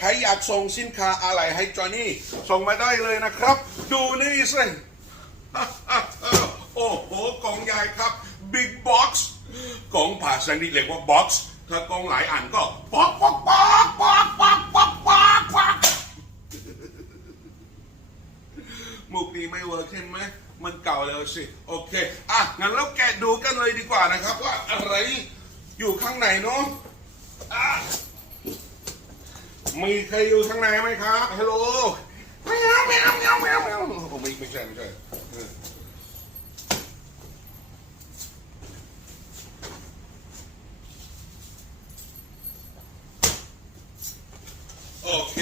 ใครอยากส่งสินค้าอะไรให้จอห์นี่ส่งมาได้เลยนะครับ ดูนี่สิโอ้โหกล่องใหญ่ครับ Big Box กล่องภาษาอังกฤษเรียกว่า Box ถ้ากองหลายอันก็ป๊อกป๊อกป๊อกป๊อกป๊อกป๊อกป๊อกป๊อกมุกนี้ไม่เวิร์กใช่ไหมมันเก่าแล้วสิ โอเค อะ งั้นเราแกะดูกันเลยดีกว่านะครับ ว่าอะไรอยู่ข้างในเนาะ มีใครอยู่ข้างในไหมครับฮัลโหลแมวแมวแมวแมวแมวโอ้ไม่ไม่ใช่ไม่ใช่เออ โอเค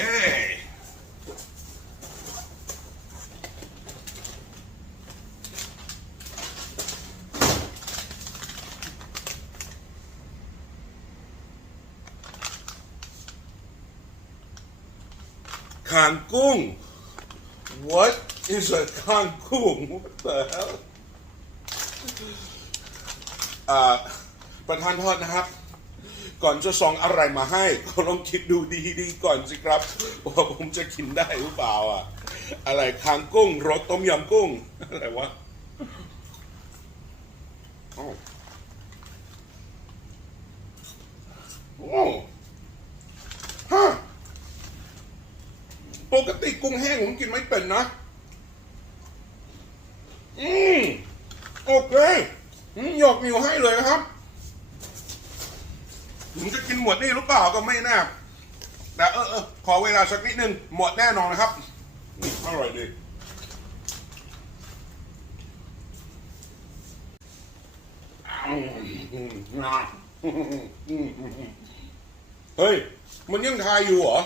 คางกุ้ง What is a คางกุ้ง What the hell อ่าประธานโทษนะครับ ก่อนจะส่งอะไรมาให้ก็ลองคิดดูดีๆก่อนสิครับว่าผมจะกินได้หรือเปล่าอะ อะไรคางกุ้งรสต้มยำกุ้ง อะไรวะโอ้โอ้ฮะ ปกติกุ้งแห้งผมกินไม่เป็นนะ อืมโอเคหยอกนิ้วให้เลยนะครับ ผมจะกินหมดนี่หรือเปล่าก็ไม่แน่แต่เออเออขอเวลาสักนิดนึง หมดแน่นอนนะครับอืมอร่อยดีเฮ้ย มันยังทายอยู่เหรอ